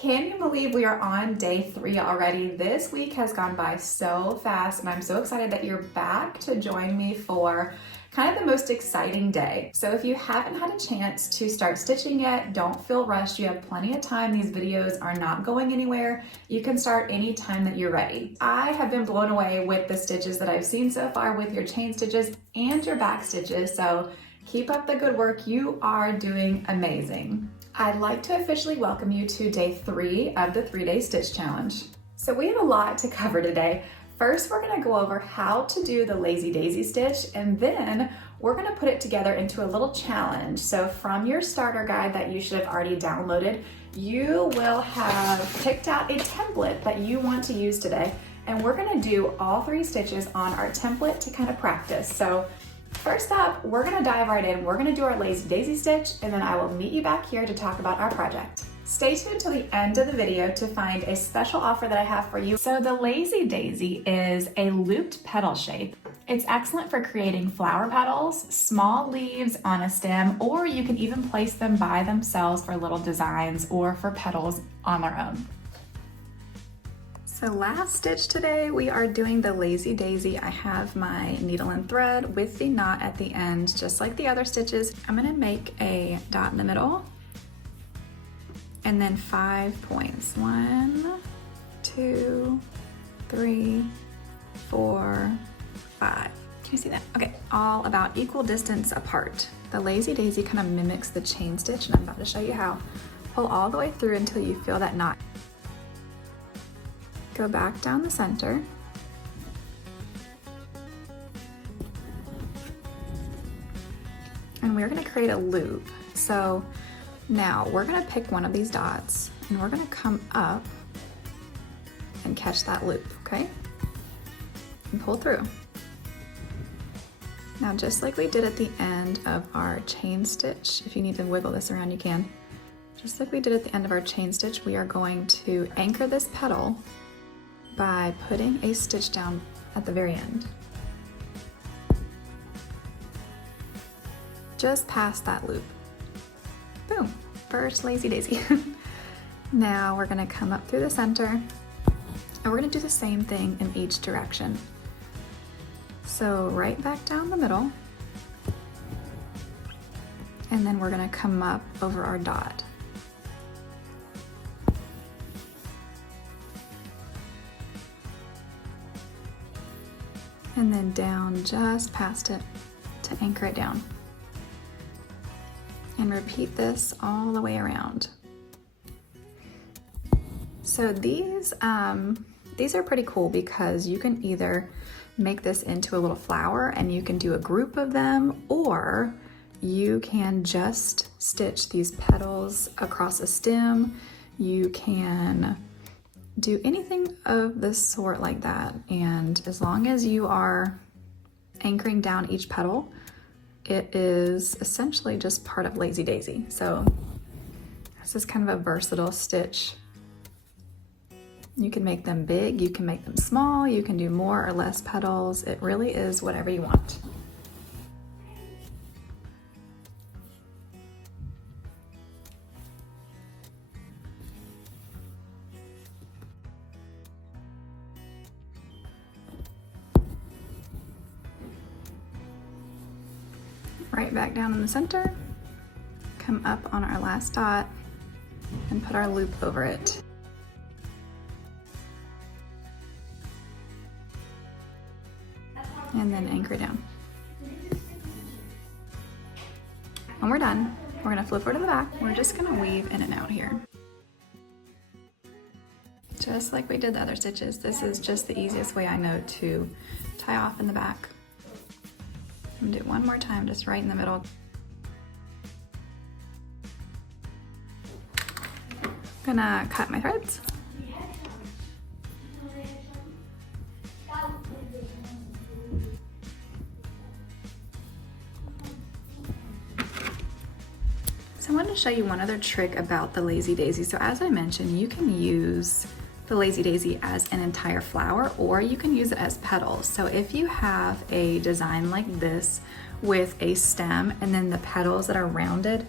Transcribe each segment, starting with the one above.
Can you believe we are on day 3 already? This week has gone by so fast, and I'm so excited that you're back to join me for kind of the most exciting day. So if you haven't had a chance to start stitching yet, don't feel rushed. You have plenty of time. These videos are not going anywhere. You can start anytime that you're ready. I have been blown away with the stitches that I've seen so far with your chain stitches and your back stitches. So keep up the good work. You are doing amazing. I'd like to officially welcome you to day 3 of the 3-day stitch challenge. So we have a lot to cover today. First, we're gonna go over how to do the lazy daisy stitch, and then we're gonna put it together into a little challenge. So from your starter guide that you should have already downloaded, you will have picked out a template that you want to use today, and we're gonna do all 3 stitches on our template to kind of practice. So first up, we're gonna dive right in. We're gonna do our lazy daisy stitch, and then I will meet you back here to talk about our project. Stay tuned till the end of the video to find a special offer that I have for you. So the lazy daisy is a looped petal shape. It's excellent for creating flower petals, small leaves on a stem, or you can even place them by themselves for little designs or for petals on their own. So last stitch today, we are doing the lazy daisy. I have my needle and thread with the knot at the end, just like the other stitches. I'm gonna make a dot in the middle and then 5 points. 1, 2, 3, 4, 5. Can you see that? Okay, all about equal distance apart. The lazy daisy kind of mimics the chain stitch, and I'm about to show you how. Pull all the way through until you feel that knot. Go back down the center. And we're gonna create a loop. So now we're gonna pick one of these dots and we're gonna come up and catch that loop, okay? And pull through. Now, just like we did at the end of our chain stitch, if you need to wiggle this around, you can. Just like we did at the end of our chain stitch, we are going to anchor this petal by putting a stitch down at the very end. Just past that loop. Boom, first lazy daisy. Now we're gonna come up through the center and we're gonna do the same thing in each direction. So right back down the middle, and then we're gonna come up over our dot. And then down just past it to anchor it down. And repeat this all the way around. So these are pretty cool because you can either make this into a little flower and you can do a group of them, or you can just stitch these petals across a stem. You can do anything of this sort like that, and as long as you are anchoring down each petal, it is essentially just part of lazy daisy. So this is kind of a versatile stitch. You can make them big, you can make them small, you can do more or less petals. It really is whatever you want. Right back down in the center, come up on our last dot and put our loop over it. And then anchor down. When we're done, we're gonna flip over to the back. We're just gonna weave in and out here. Just like we did the other stitches, this is just the easiest way I know to tie off in the back. I'm gonna do it one more time, just right in the middle. Gonna cut my threads. So I wanted to show you one other trick about the lazy daisy. So as I mentioned, you can use the lazy daisy as an entire flower, or you can use it as petals. So if you have a design like this with a stem and then the petals that are rounded,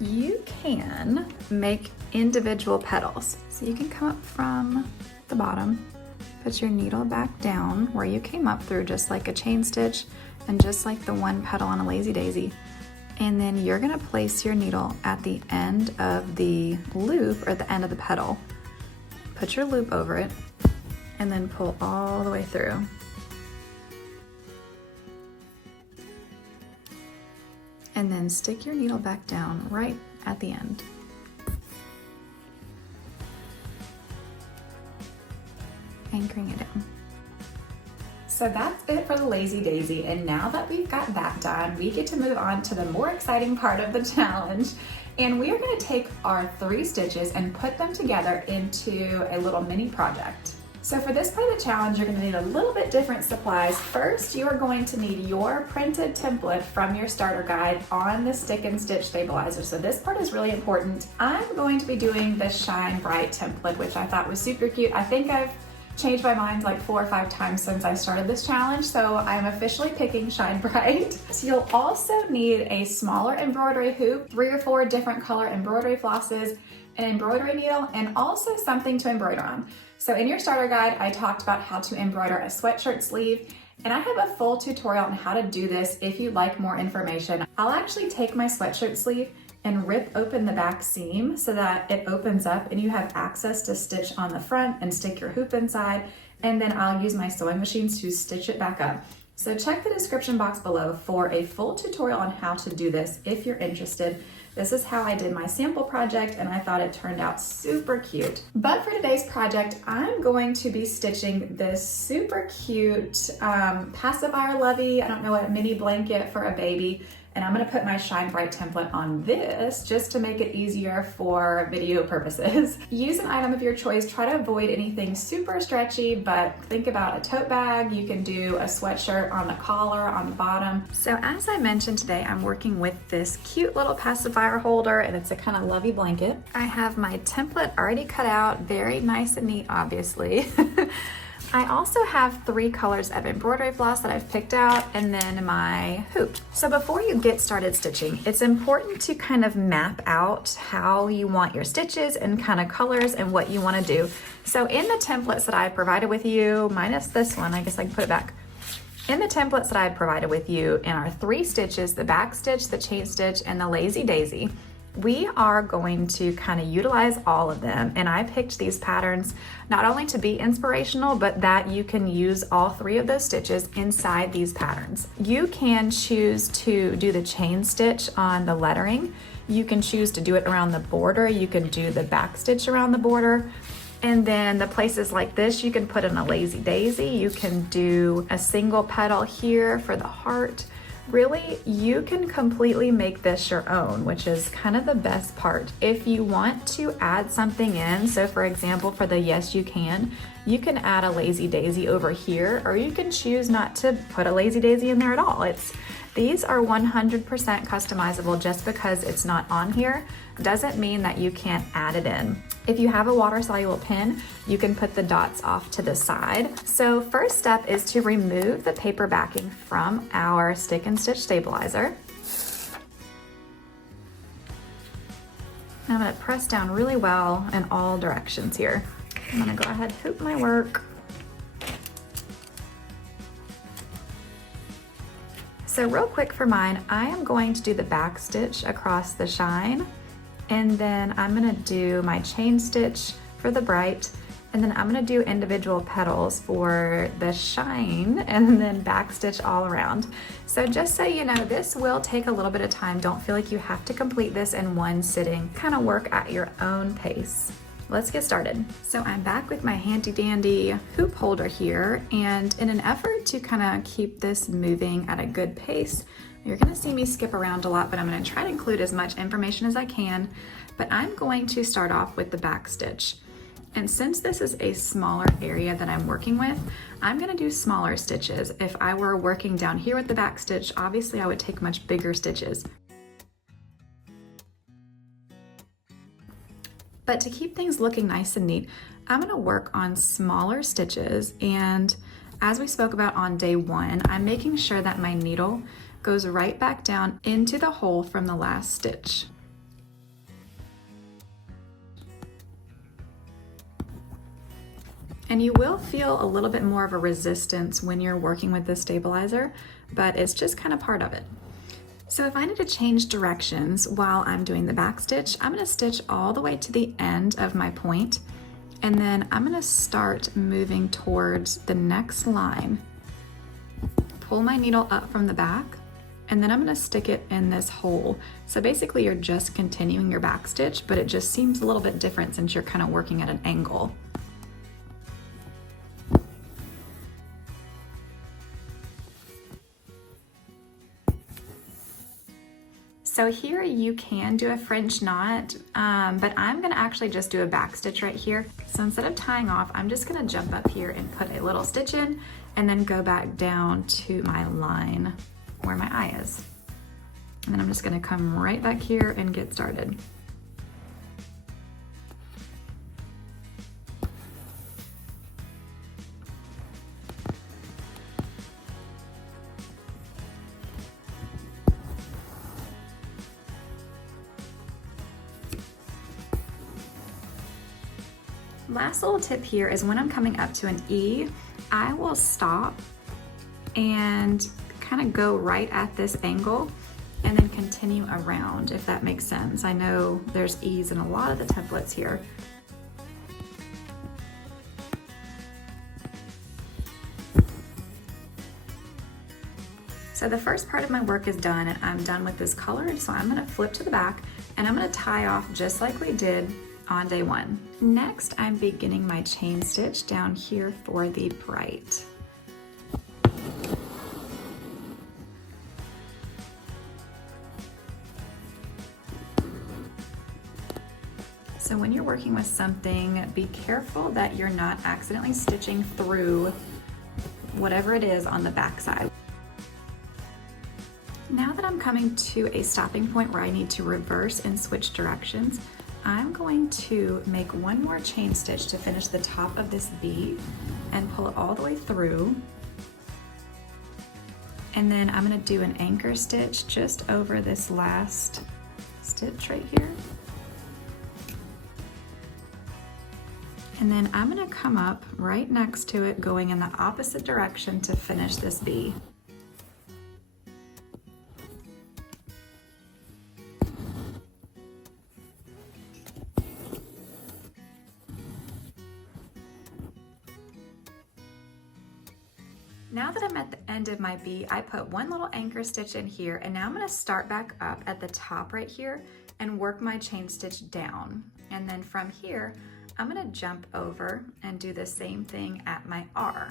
you can make individual petals. So you can come up from the bottom, put your needle back down where you came up through, just like a chain stitch and just like the one petal on a lazy daisy. And then you're gonna place your needle at the end of the loop or the end of the petal. Put your loop over it and then pull all the way through. And then stick your needle back down right at the end. Anchoring it in. So that's it for the lazy daisy, and now that we've got that done, we get to move on to the more exciting part of the challenge. And we are going to take our 3 stitches and put them together into a little mini project. So for this part of the challenge, you're going to need a little bit different supplies. First, you are going to need your printed template from your starter guide on the stick and stitch stabilizer. So this part is really important. I'm going to be doing the Shine Bright template, which I thought was super cute. I think I've changed my mind like 4 or 5 times since I started this challenge, so I'm officially picking Shine Bright. So you'll also need a smaller embroidery hoop, 3 or 4 different color embroidery flosses, an embroidery needle, and also something to embroider on. So in your starter guide, I talked about how to embroider a sweatshirt sleeve, and I have a full tutorial on how to do this if you'd like more information. I'll actually take my sweatshirt sleeve and rip open the back seam so that it opens up and you have access to stitch on the front and stick your hoop inside, and then I'll use my sewing machines to stitch it back up. So check the description box below for a full tutorial on how to do this if you're interested. This is how I did my sample project, and I thought it turned out super cute. But for today's project, I'm going to be stitching this super cute pacifier lovey, I don't know, a mini blanket for a baby. And I'm gonna put my Shine Bright template on this just to make it easier for video purposes. Use an item of your choice. Try to avoid anything super stretchy, but think about a tote bag. You can do a sweatshirt on the collar, on the bottom. So as I mentioned today, I'm working with this cute little pacifier holder, and it's a kind of lovey blanket. I have my template already cut out, very nice and neat, obviously. I also have 3 colors of embroidery floss that I've picked out, and then my hoop. So before you get started stitching, it's important to kind of map out how you want your stitches and kind of colors and what you want to do. So in the templates that I provided with you, minus this one, I guess I can put it back. In the templates that I provided with you in our 3 stitches, the back stitch, the chain stitch, and the lazy daisy, we are going to kind of utilize all of them, and I picked these patterns not only to be inspirational, but that you can use all 3 of those stitches inside these patterns. You can choose to do the chain stitch on the lettering. You can choose to do it around the border. You can do the back stitch around the border. And then the places like this, you can put in a lazy daisy. You can do a single petal here for the heart. Really, you can completely make this your own, which is kind of the best part. If you want to add something in, so for example, for the yes you can add a lazy daisy over here, or you can choose not to put a lazy daisy in there at all. These are 100% customizable. Just because it's not on here doesn't mean that you can't add it in. If you have a water-soluble pen, you can put the dots off to the side. So first step is to remove the paper backing from our stick and stitch stabilizer. I'm gonna press down really well in all directions here. I'm gonna go ahead and hoop my work. So real quick for mine, I am going to do the back stitch across the shine, and then I'm gonna do my chain stitch for the bright, and then I'm gonna do individual petals for the shine, and then back stitch all around. So just so you know, this will take a little bit of time. Don't feel like you have to complete this in one sitting. Kind of work at your own pace. Let's get started. So I'm back with my handy dandy hoop holder here, and in an effort to kind of keep this moving at a good pace, you're gonna see me skip around a lot, but I'm gonna try to include as much information as I can. But I'm going to start off with the back stitch. And since this is a smaller area that I'm working with, I'm gonna do smaller stitches. If I were working down here with the back stitch, obviously I would take much bigger stitches. But to keep things looking nice and neat, I'm gonna work on smaller stitches, and as we spoke about on day 1, I'm making sure that my needle goes right back down into the hole from the last stitch. And you will feel a little bit more of a resistance when you're working with this stabilizer, but it's just kind of part of it. So if I need to change directions while I'm doing the back stitch, I'm going to stitch all the way to the end of my point, and then I'm going to start moving towards the next line. Pull my needle up from the back, and then I'm going to stick it in this hole. So basically you're just continuing your back stitch, but it just seems a little bit different since you're kind of working at an angle. So here you can do a French knot, but I'm gonna actually just do a back stitch right here. So instead of tying off, I'm just gonna jump up here and put a little stitch in and then go back down to my line where my eye is. And then I'm just gonna come right back here and get started. Last little tip here is when I'm coming up to an E, I will stop and kind of go right at this angle and then continue around, if that makes sense. I know there's E's in a lot of the templates here. So the first part of my work is done and I'm done with this color, so I'm gonna flip to the back and I'm gonna tie off just like we did on day one. Next, I'm beginning my chain stitch down here for the bright. So when you're working with something, be careful that you're not accidentally stitching through whatever it is on the back side. Now that I'm coming to a stopping point where I need to reverse and switch directions, I'm going to make one more chain stitch to finish the top of this V and pull it all the way through. And then I'm gonna do an anchor stitch just over this last stitch right here. And then I'm gonna come up right next to it, going in the opposite direction to finish this V. Now that I'm at the end of my V, I put one little anchor stitch in here, and now I'm gonna start back up at the top right here and work my chain stitch down. And then from here, I'm gonna jump over and do the same thing at my R.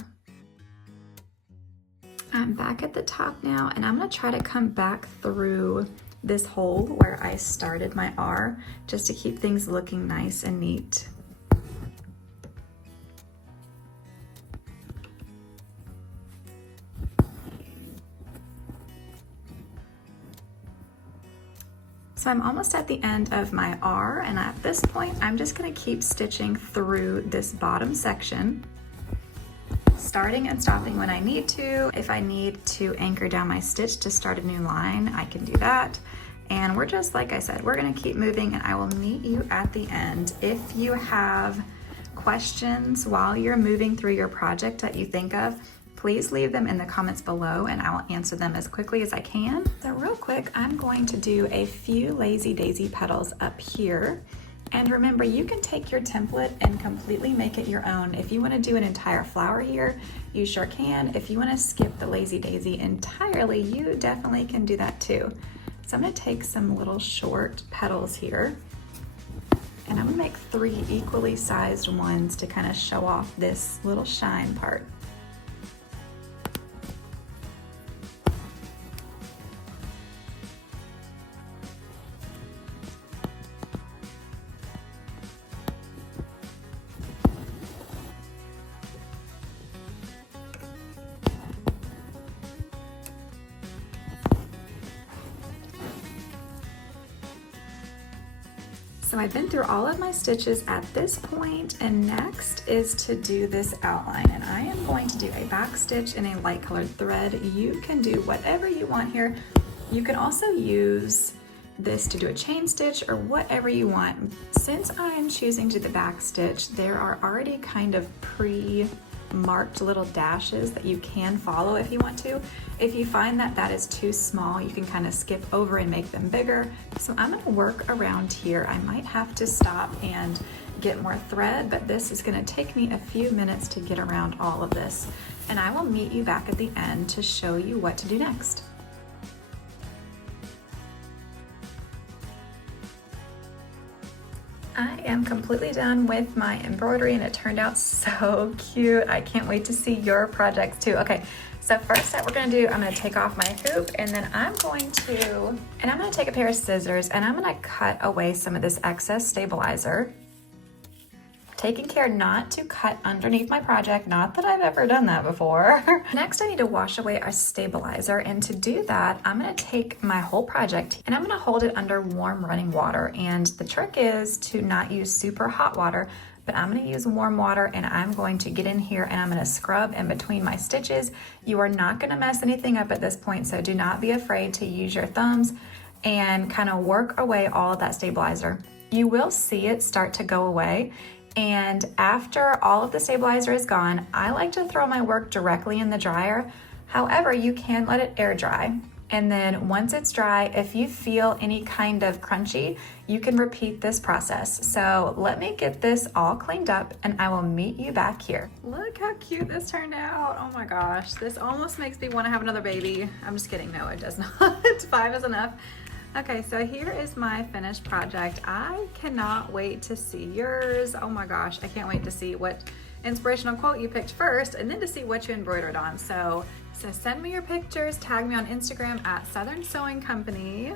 I'm back at the top now, and I'm gonna try to come back through this hole where I started my R, just to keep things looking nice and neat. So I'm almost at the end of my R, and at this point, I'm just gonna keep stitching through this bottom section, starting and stopping when I need to. If I need to anchor down my stitch to start a new line, I can do that. And we're just, like I said, we're gonna keep moving, and I will meet you at the end. If you have questions while you're moving through your project that you think of, please leave them in the comments below and I will answer them as quickly as I can. So real quick, I'm going to do a few lazy daisy petals up here. And remember, you can take your template and completely make it your own. If you want to do an entire flower here, you sure can. If you want to skip the lazy daisy entirely, you definitely can do that too. So I'm going to take some little short petals here, and I'm going to make 3 equally sized ones to kind of show off this little shine part. So I've been through all of my stitches at this point, and next is to do this outline. And I am going to do a back stitch in a light colored thread. You can do whatever you want here. You can also use this to do a chain stitch or whatever you want. Since I'm choosing to do the back stitch, there are already kind of pre-marked little dashes that you can follow if you want to. If you find that that is too small, you can kind of skip over and make them bigger. So I'm gonna work around here. I might have to stop and get more thread, but this is gonna take me a few minutes to get around all of this. And I will meet you back at the end to show you what to do next. I am completely done with my embroidery and it turned out so cute. I can't wait to see your projects too. Okay, so first step we're gonna do, I'm gonna take off my hoop and then I'm gonna take a pair of scissors and I'm gonna cut away some of this excess stabilizer. Taking care not to cut underneath my project, not that I've ever done that before. Next, I need to wash away our stabilizer, and to do that, I'm gonna take my whole project and I'm gonna hold it under warm running water. And the trick is to not use super hot water, but I'm gonna use warm water and I'm going to get in here and I'm gonna scrub in between my stitches. You are not gonna mess anything up at this point, so do not be afraid to use your thumbs and kind of work away all of that stabilizer. You will see it start to go away. And after all of the stabilizer is gone, I like to throw my work directly in the dryer. However, you can let it air dry. And then once it's dry, if you feel any kind of crunchy, you can repeat this process. So let me get this all cleaned up and I will meet you back here. Look how cute this turned out. Oh my gosh, this almost makes me want to have another baby. I'm just kidding, no, it does not. 5 is enough. Okay, so here is my finished project. I cannot wait to see yours. Oh my gosh, I can't wait to see what inspirational quote you picked first and then to see what you embroidered on. So send me your pictures, tag me on Instagram at Southern Sewing Company.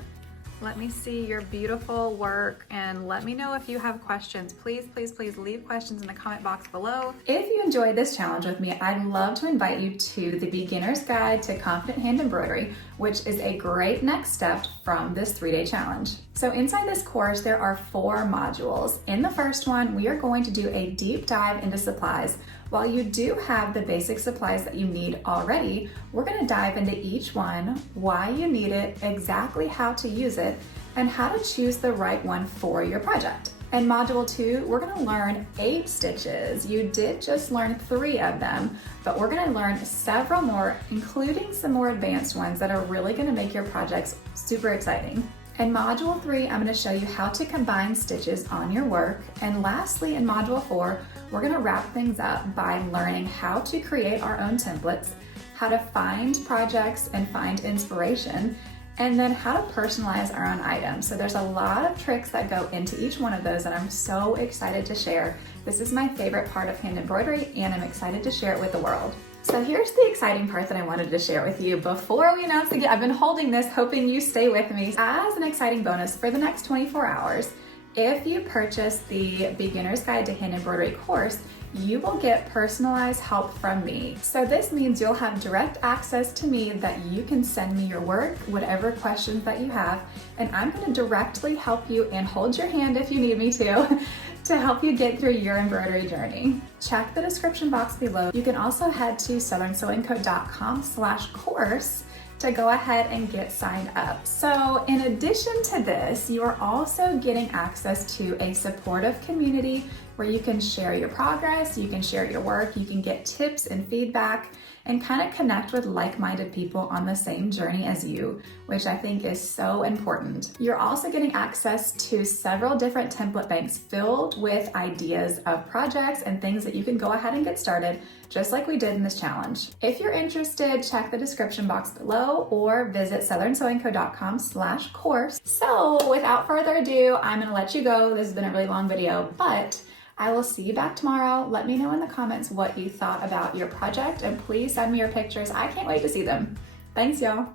Let me see your beautiful work and let me know if you have questions. Please, please, please leave questions in the comment box below. If you enjoyed this challenge with me, I'd love to invite you to the Beginner's Guide to Confident Hand-Embroidery, which is a great next step from this 3-day challenge. So inside this course, there are 4 modules. In the first one, we are going to do a deep dive into supplies. While you do have the basic supplies that you need already, we're going to dive into each one, why you need it, exactly how to use it, and how to choose the right one for your project. In module 2, we're going to learn 8 stitches. You did just learn 3 of them, but we're going to learn several more, including some more advanced ones that are really going to make your projects super exciting. In module 3, I'm going to show you how to combine stitches on your work. And lastly, in module 4, we're going to wrap things up by learning how to create our own templates, how to find projects and find inspiration, and then how to personalize our own items. So there's a lot of tricks that go into each one of those and I'm so excited to share. This is my favorite part of hand embroidery and I'm excited to share it with the world. So here's the exciting part that I wanted to share with you before we announce the gift. I've been holding this, hoping you stay with me. As an exciting bonus for the next 24 hours, if you purchase the Beginner's Guide to Hand Embroidery course, you will get personalized help from me. So this means you'll have direct access to me that you can send me your work, whatever questions that you have, and I'm going to directly help you and hold your hand if you need me to help you get through your embroidery journey. Check the description box below. You can also head to southernsewingco.com/course to go ahead and get signed up. So in addition to this, you are also getting access to a supportive community where you can share your progress, you can share your work, you can get tips and feedback, and kind of connect with like-minded people on the same journey as you, which I think is so important. You're also getting access to several different template banks filled with ideas of projects and things that you can go ahead and get started, just like we did in this challenge. If you're interested, check the description box below or visit southernsewingco.com/course. So without further ado, I'm gonna let you go. This has been a really long video, but I will see you back tomorrow. Let me know in the comments what you thought about your project and please send me your pictures. I can't wait to see them. Thanks, y'all.